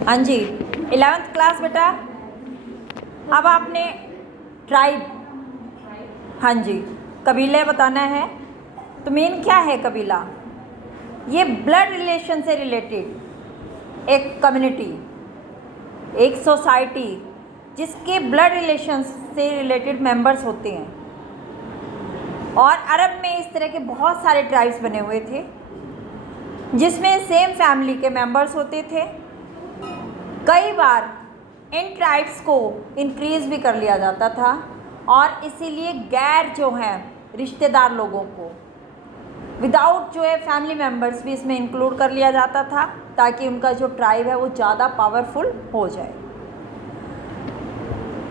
हाँ जी, 11th class बेटा। अब आपने ट्राइब, हाँ जी, कबीले बताना है। तो मेन क्या है कबीला? ये ब्लड रिलेशन से रिलेटेड एक कम्युनिटी, एक सोसाइटी जिसके ब्लड रिलेशन से रिलेटेड मेंबर्स होते हैं। और अरब में इस तरह के बहुत सारे ट्राइब्स बने हुए थे जिसमें सेम फैमिली के मेंबर्स होते थे। कई बार इन ट्राइब्स को इंक्रीज़ भी कर लिया जाता था और इसीलिए गैर जो हैं रिश्तेदार लोगों को विदाउट जो है फैमिली मेम्बर्स भी इसमें इंक्लूड कर लिया जाता था ताकि उनका जो ट्राइब है वो ज़्यादा पावरफुल हो जाए।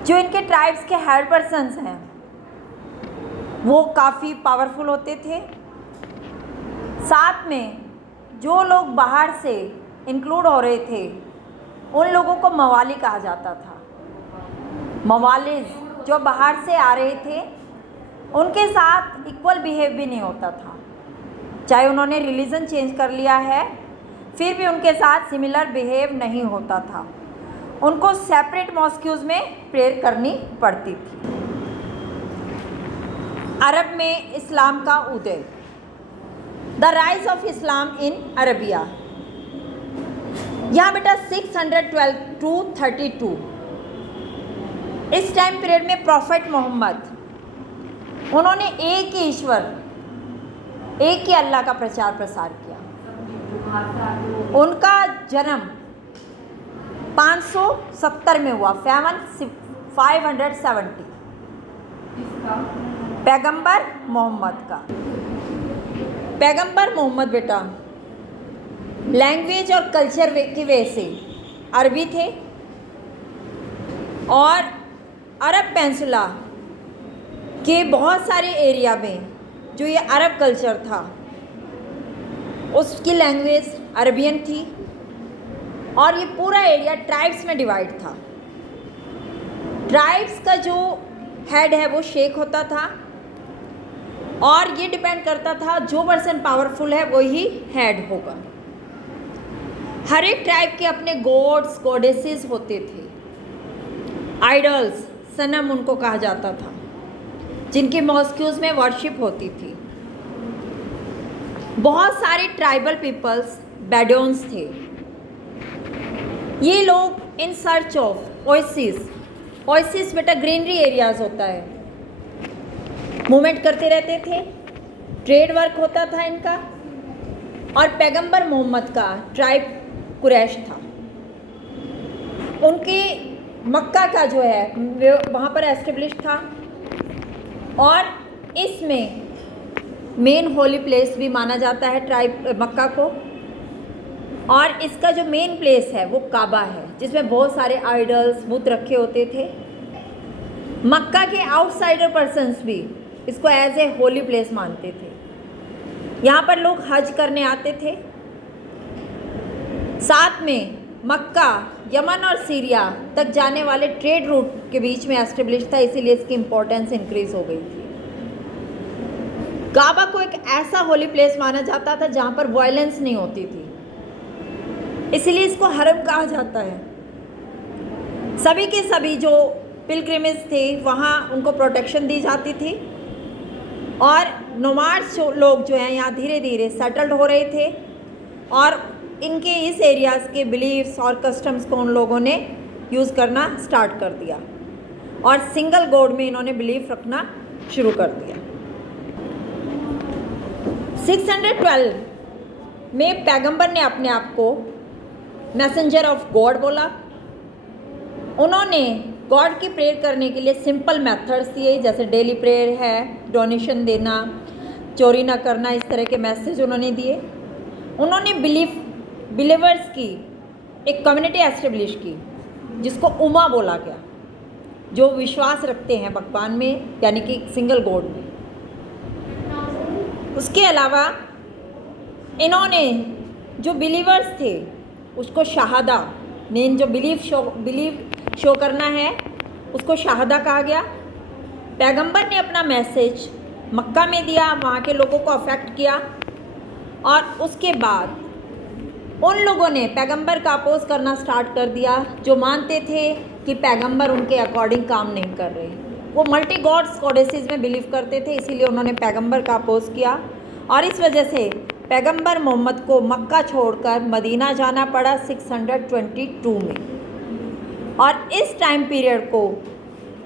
जो इनके ट्राइब्स के हेड पर्सन्स हैं वो काफ़ी पावरफुल होते थे। साथ में जो लोग बाहर से इंक्लूड हो रहे थे उन लोगों को मवाली कहा जाता था। मवालिज जो बाहर से आ रहे थे उनके साथ इक्वल बिहेव भी नहीं होता था, चाहे उन्होंने रिलीजन चेंज कर लिया है फिर भी उनके साथ सिमिलर बिहेव नहीं होता था। उनको सेपरेट मॉस्क्यूज़ में प्रेयर करनी पड़ती थी। अरब में इस्लाम का उदय, the rise of Islam in Arabia. यहाँ बेटा 612 टू 32 इस टाइम पीरियड में प्रॉफिट मोहम्मद, उन्होंने एक ही ईश्वर, एक ही अल्लाह का प्रचार प्रसार किया। उनका जन्म 570 में हुआ, 570 पैगंबर मोहम्मद का। पैगंबर मोहम्मद बेटा लैंग्वेज और कल्चर की वजह से अरबी थे और अरब पेंसुला के बहुत सारे एरिया में जो ये अरब कल्चर था उसकी लैंग्वेज अरबियन थी और ये पूरा एरिया ट्राइब्स में डिवाइड था। ट्राइब्स का जो हेड है वो शेख होता था और ये डिपेंड करता था जो पर्सन पावरफुल है वही हेड होगा। हर एक ट्राइब के अपने गॉड्स गॉडेसेस होते थे, आइडल्स, सनम उनको कहा जाता था, जिनके मॉस्क्यूज़ में वर्शिप होती थी। बहुत सारे ट्राइबल पीपल्स बेडोन्स थे। ये लोग in search of oasis, oasis बेटा ग्रीनरी एरियाज होता है, मूवमेंट करते रहते थे। ट्रेड वर्क होता था इनका। और पैगंबर मोहम्मद का ट्राइब कुरैश था। उनके मक्का का जो है वहाँ पर एस्टेब्लिश था और इसमें मेन होली प्लेस भी माना जाता है ट्राइब मक्का को। और इसका जो मेन प्लेस है वो काबा है जिसमें बहुत सारे आइडल्स बुत रखे होते थे। मक्का के आउटसाइडर पर्सन्स भी इसको एज ए होली प्लेस मानते थे। यहाँ पर लोग हज करने आते थे। साथ में मक्का, यमन और सीरिया तक जाने वाले ट्रेड रूट के बीच में एस्टेब्लिश था, इसीलिए इसकी इम्पोर्टेंस इंक्रीज हो गई थी। काबा को एक ऐसा होली प्लेस माना जाता था जहाँ पर वायलेंस नहीं होती थी, इसीलिए इसको हरम कहा जाता है। सभी के सभी जो पिलग्रिमेज थे वहाँ उनको प्रोटेक्शन दी जाती थी और नोमाड्स लोग जो हैं यहाँ धीरे धीरे सेटल्ड हो रहे थे और इनके इस एरियाज़ के बिलीव्स और कस्टम्स को उन लोगों ने यूज़ करना स्टार्ट कर दिया और सिंगल गॉड में इन्होंने बिलीव रखना शुरू कर दिया। 612 में पैगंबर ने अपने आप को मैसेंजर ऑफ गॉड बोला। उन्होंने गॉड की प्रेयर करने के लिए सिंपल मेथड्स दिए, जैसे डेली प्रेयर है, डोनेशन देना, चोरी ना करना, इस तरह के मैसेज उन्होंने दिए। उन्होंने बिलीवर्स की एक कम्युनिटी एस्टेब्लिश की जिसको उमा बोला गया, जो विश्वास रखते हैं भगवान में, यानी कि सिंगल गॉड में। उसके अलावा इन्होंने जो बिलीवर्स थे उसको शहादा, मेन जो बिलीव शो करना है उसको शहादा कहा गया। पैगंबर ने अपना मैसेज मक्का में दिया, वहाँ के लोगों को अफेक्ट किया और उसके बाद उन लोगों ने पैगंबर का अपोज करना स्टार्ट कर दिया जो मानते थे कि पैगंबर उनके अकॉर्डिंग काम नहीं कर रहे। वो मल्टी गॉड्स गॉडेसेस में बिलीव करते थे, इसीलिए उन्होंने पैगंबर का अपोज किया और इस वजह से पैगंबर मोहम्मद को मक्का छोड़कर मदीना जाना पड़ा 622 में। और इस टाइम पीरियड को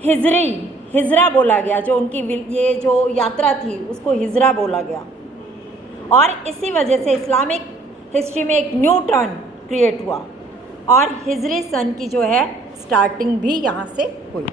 हिजरा बोला गया, जो उनकी ये जो यात्रा थी उसको हिजरा बोला गया। और इसी वजह से इस्लामिक हिस्ट्री में एक न्यू टर्न क्रिएट हुआ और हिजरी सन की जो है स्टार्टिंग भी यहाँ से हुई।